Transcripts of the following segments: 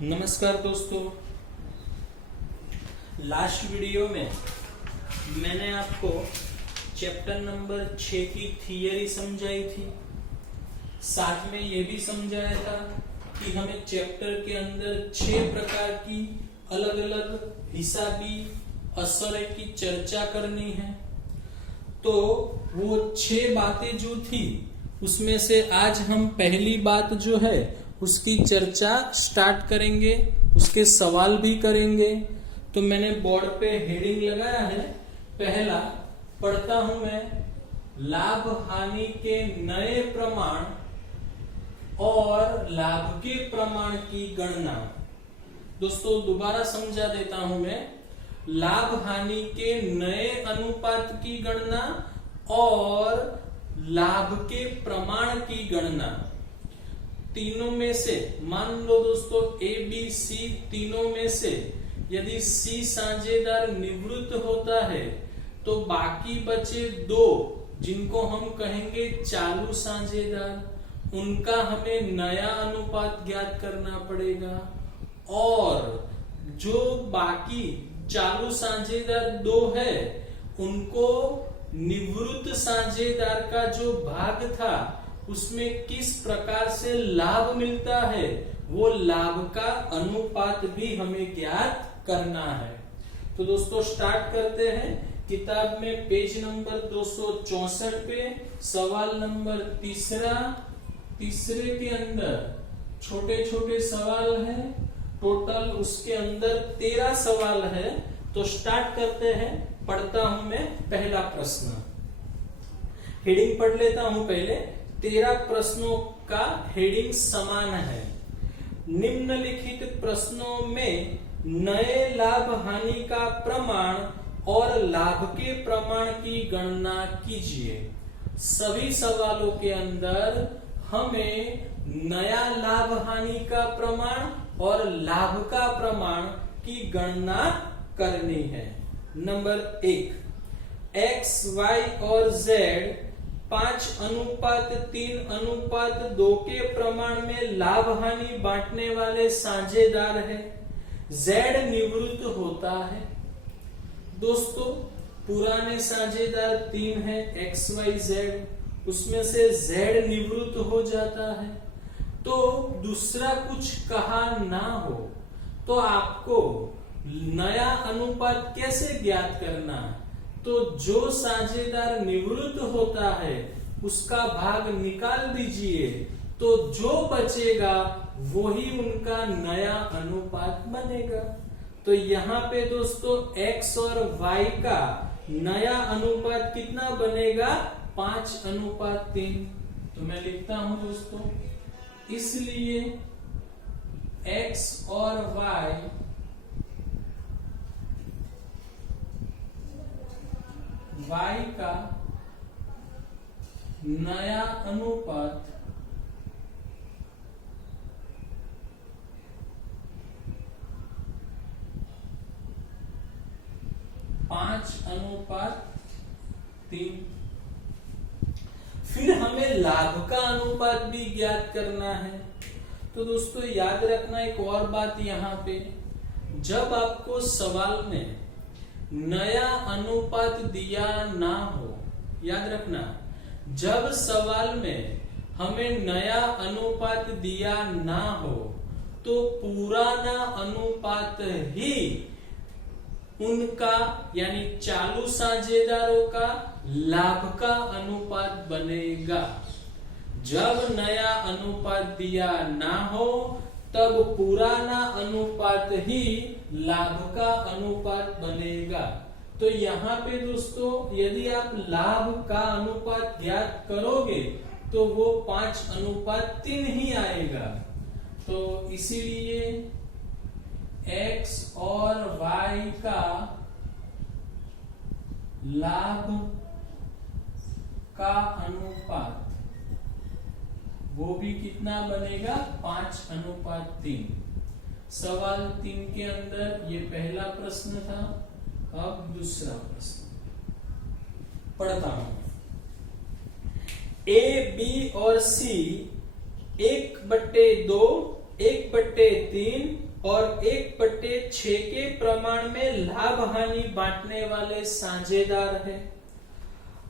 नमस्कार दोस्तों, last video में मैंने आपको चैप्टर नंबर 6 की थियरी समझाई थी। साथ में ये भी समझाया था कि हमें चैप्टर के अंदर 6 प्रकार की अलग अलग हिसाबी असर की चर्चा करनी है। तो वो 6 बातें जो थी उसमें से आज हम पहली बात जो है उसकी चर्चा स्टार्ट करेंगे, उसके सवाल भी करेंगे। तो मैंने बोर्ड पे हेडिंग लगाया है, पहला पढ़ता हूं मैं, लाभ हानि के नए प्रमाण और लाभ के प्रमाण की गणना। दोस्तों दोबारा समझा देता हूं मैं, लाभ हानि के नए अनुपात की गणना और लाभ के प्रमाण की गणना। तीनों में से मान लो दोस्तों ए बी सी तीनों में से यदि सी साझेदार निवृत्त होता है तो बाकी बचे 2 जिनको हम कहेंगे चालू साझेदार, उनका हमें नया अनुपात ज्ञात करना पड़ेगा। और जो बाकी चालू साझेदार 2 है उनको निवृत्त साझेदार का जो भाग था उसमें किस प्रकार से लाभ मिलता है वो लाभ का अनुपात भी हमें ज्ञात करना है। तो दोस्तों स्टार्ट करते हैं। किताब में पेज नंबर 264 पे सवाल नंबर तीसरे के अंदर छोटे छोटे सवाल हैं, टोटल उसके अंदर 13 सवाल है। तो स्टार्ट करते हैं। पढ़ता हूं मैं पहला प्रश्न, हेडिंग पढ़ लेता हूं पहले। 13 प्रश्नों का हेडिंग समान है। निम्नलिखित प्रश्नों में नए लाभ हानि का प्रमाण और लाभ के प्रमाण की गणना कीजिए। सभी सवालों के अंदर हमें नया लाभ हानि का प्रमाण और लाभ का प्रमाण की गणना करनी है। नंबर 1, x, y और z 5:3:2 के प्रमाण में लाभ हानि बांटने वाले साझेदार है। z निवृत्त होता है। दोस्तों पुराने साझेदार 3 है x, y, z, उसमें से z निवृत्त हो जाता है। तो दूसरा कुछ कहा ना हो तो आपको नया अनुपात कैसे ज्ञात करना है? तो जो साझेदार निवृत्त होता है उसका भाग निकाल दीजिए, तो जो बचेगा वही उनका नया अनुपात बनेगा। तो यहाँ पे दोस्तों x और y का नया अनुपात कितना बनेगा? 5:3। तो मैं लिखता हूं दोस्तों, इसलिए x और y का नया अनुपात 5:3। फिर हमें लाभ का अनुपात भी ज्ञात करना है। तो दोस्तों याद रखना एक और बात यहाँ पे, जब आपको सवाल में नया अनुपात दिया ना हो, याद रखना जब सवाल में हमें नया अनुपात दिया ना हो तो पुराना अनुपात ही उनका यानी चालू साझेदारों का लाभ का अनुपात बनेगा। जब नया अनुपात दिया ना हो तब पुराना अनुपात ही लाभ का अनुपात बनेगा। तो यहाँ पे दोस्तों यदि आप लाभ का अनुपात ज्ञात करोगे तो वो 5:3 ही आएगा। तो इसीलिए x और y का लाभ का अनुपात वो भी कितना बनेगा? 5:3। सवाल 3 के अंदर ये पहला प्रश्न था। अब दूसरा प्रश्न पढ़ता हूं। A, B और C 1/2, 1/3 और 1/6 के प्रमाण में लाभ हानि बांटने वाले साझेदार है।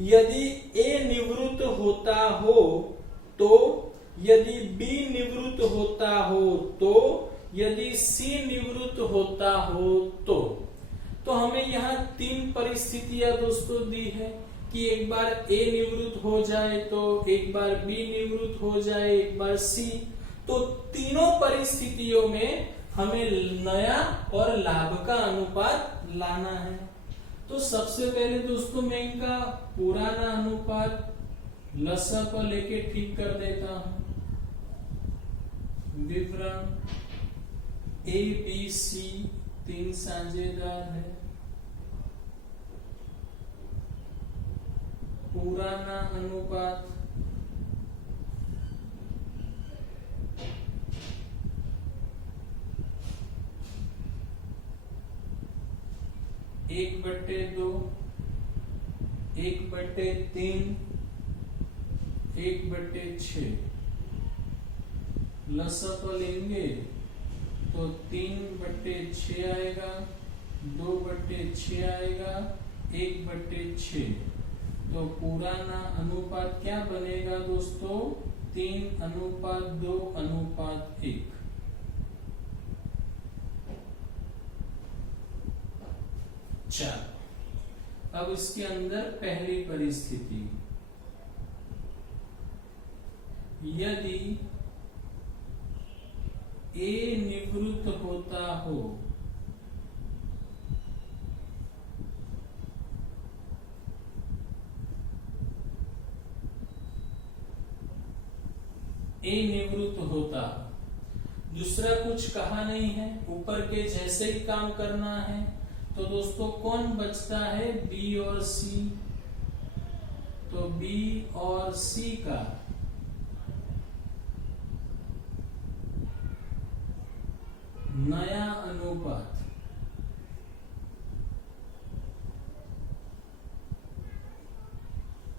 यदि ए निवृत्त होता हो तो, यदि बी निवृत्त होता हो तो, यदि सी निवृत्त होता हो तो हमें यहाँ 3 परिस्थितियां दोस्तों दी है कि एक बार ए निवृत्त हो जाए तो, एक बार बी निवृत्त हो जाए, एक बार सी। तो तीनों परिस्थितियों में हमें नया और लाभ का अनुपात लाना है। तो सबसे पहले दोस्तों मैं इनका पुराना अनुपात लसा को लेके ठीक कर देता हूं। विवरण ए बी सी 3 साझेदार है। पुराना अनुपात एक बट्टे 2, 1/3, 1/6। लसअ लेंगे तो 3/6 आएगा, 2/6 आएगा, 1/6। तो पुराना अनुपात क्या बनेगा दोस्तों? 3:2:1। चलो अब इसके अंदर पहली परिस्थिति, यदि ए निवृत्त होता हो ए निवृत्त होता, दूसरा कुछ कहा नहीं है, ऊपर के जैसे ही काम करना है। तो दोस्तों कौन बचता है? बी और सी। तो बी और सी का नया अनुपात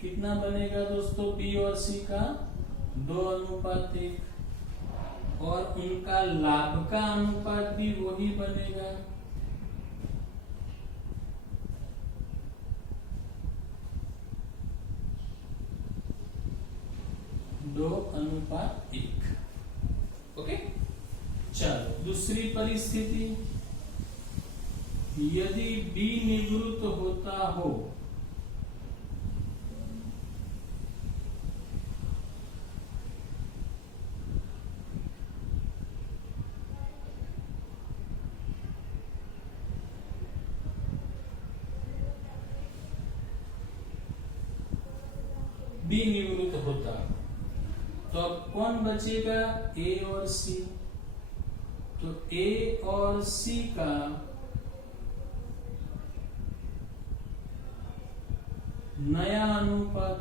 कितना बनेगा दोस्तों? बी और सी का 2:1 और उनका लाभ का अनुपात भी वही बनेगा 2:1। ओके, चलो दूसरी परिस्थिति, यदि बी निवृत्त होता हो बी निवृत्त होता, तो अब कौन बचेगा? ए और सी। तो ए और सी का नया अनुपात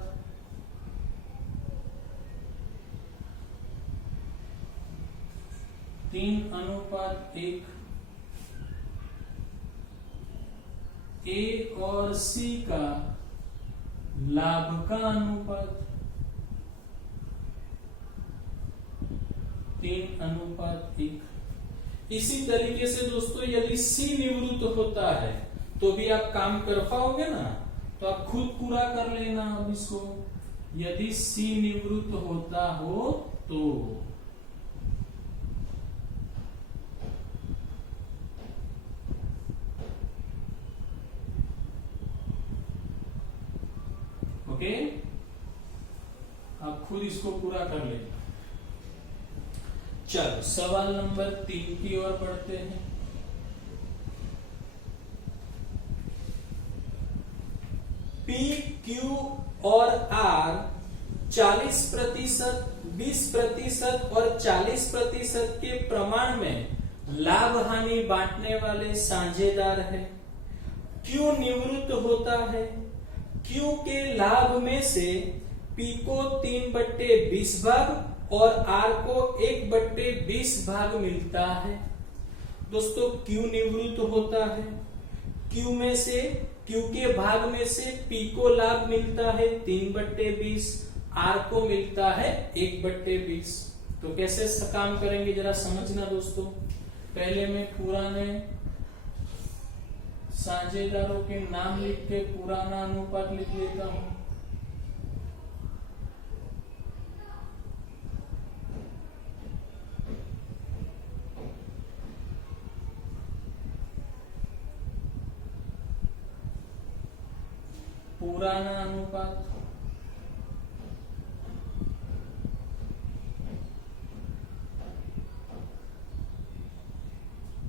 तीन 3:1। ए और सी का लाभ का अनुपात 3:1। इसी तरीके से दोस्तों यदि सी निवृत्त होता है तो भी आप काम कर पाओगे ना, तो आप खुद पूरा कर लेना। अब इसको, यदि सी निवृत्त होता हो तो ओके, आप खुद इसको पूरा कर लेना। चलो सवाल नंबर 3 की ओर बढ़ते हैं। पी, क्यू और आर 40%, 20% और 40% के प्रमाण में लाभ हानि बांटने वाले साझेदार है। क्यू निवृत्त होता है। क्यू के लाभ में से पी को 3/20 भाग और आर को 1/20 भाग मिलता है। दोस्तों क्यू निवृत्त होता है, क्यू के भाग में से पी को लाभ मिलता है 3/20, आर को मिलता है 1/20। तो कैसे काम करेंगे जरा समझना दोस्तों। पहले मैं पुराने साझेदारों के नाम लिख के पुराना अनुपात लिख लेता हूं। पुराना अनुपात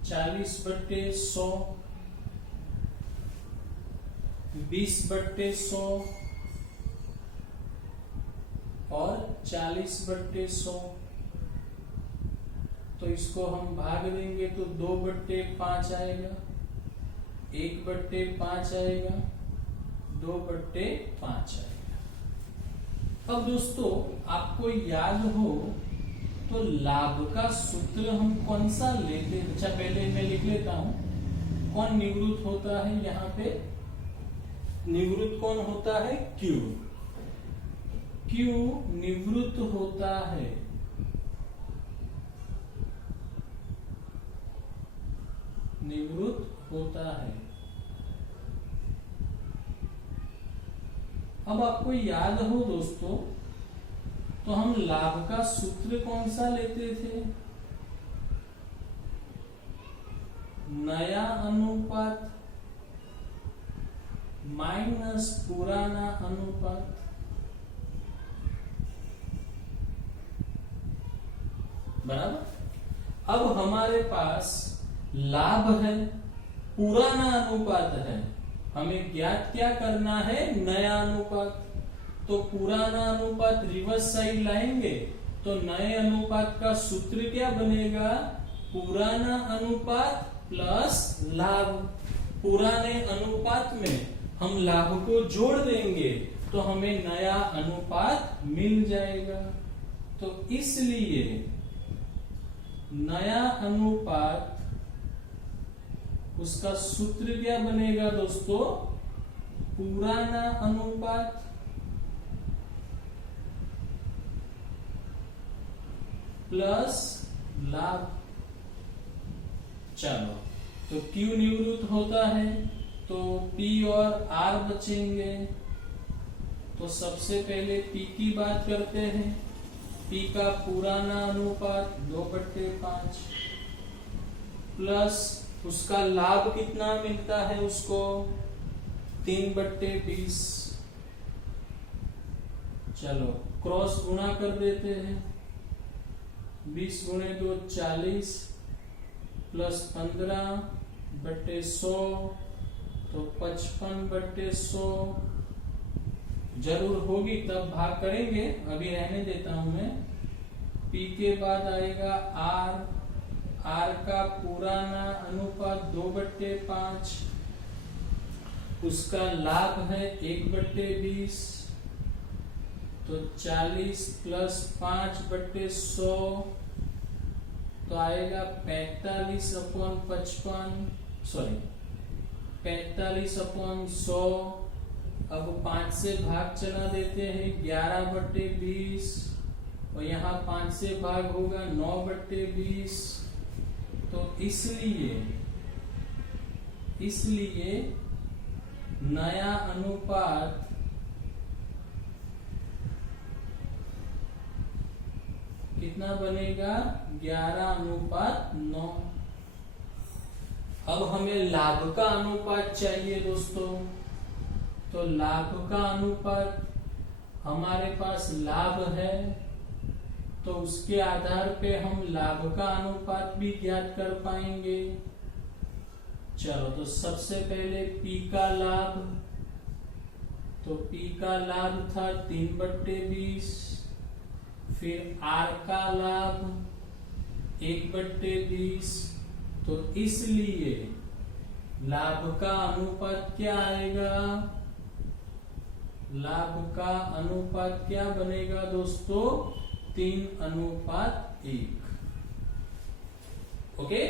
चालीस बट्टे 100, 20/100 और 40/100। तो इसको हम भाग देंगे तो 2/5 आएगा, 1/5 आएगा, 2/5 आएगा। अब दोस्तों आपको याद हो तो लाभ का सूत्र हम कौन सा लेते हैं? अच्छा पहले मैं लिख लेता हूं कौन निवृत्त होता है। यहाँ पे निवृत्त कौन होता है? Q। Q निवृत्त होता है। निवृत्त होता है। अब आपको याद हो दोस्तों तो हम लाभ का सूत्र कौन सा लेते थे? नया अनुपात माइनस पुराना अनुपात। बराबर। अब हमारे पास लाभ है, पुराना अनुपात है, हमें ज्ञात क्या करना है? नया अनुपात। तो पुराना अनुपात रिवर्स साइड लाएंगे तो नए अनुपात का सूत्र क्या बनेगा? पुराना अनुपात प्लस लाभ। पुराने अनुपात में हम लाभ को जोड़ देंगे तो हमें नया अनुपात मिल जाएगा। तो इसलिए नया अनुपात, उसका सूत्र क्या बनेगा दोस्तों? पुराना अनुपात प्लस लाभ। चलो तो Q निवृत्त होता है तो P और R बचेंगे। तो सबसे पहले P की बात करते हैं। P का पुराना अनुपात 2/5 प्लस उसका लाभ कितना मिलता है उसको? 3/20। चलो क्रॉस गुणा कर देते हैं। 20 गुणे 2 40 प्लस 15/100 तो 55/100 जरूर होगी तब भाग करेंगे, अभी रहने देता हूं मैं। P के बाद आएगा R। R का पुराना अनुपात 2/5, उसका लाभ है 1/20 तो 40 प्लस 5/100 तो आएगा 45/55, सॉरी 45/100। अब 5 से भाग चला देते हैं 11/20 और यहाँ 5 से भाग होगा 9/20। तो इसलिए नया अनुपात कितना बनेगा? 11/9। अब हमें लाभ का अनुपात चाहिए दोस्तों। तो लाभ का अनुपात, हमारे पास लाभ है तो उसके आधार पे हम लाभ का अनुपात भी ज्ञात कर पाएंगे। चलो तो सबसे पहले P का लाभ, तो P का लाभ था 3/20, फिर R का लाभ 1/20। तो इसलिए लाभ का अनुपात क्या आएगा? लाभ का अनुपात क्या बनेगा दोस्तों? 3/1। ओके।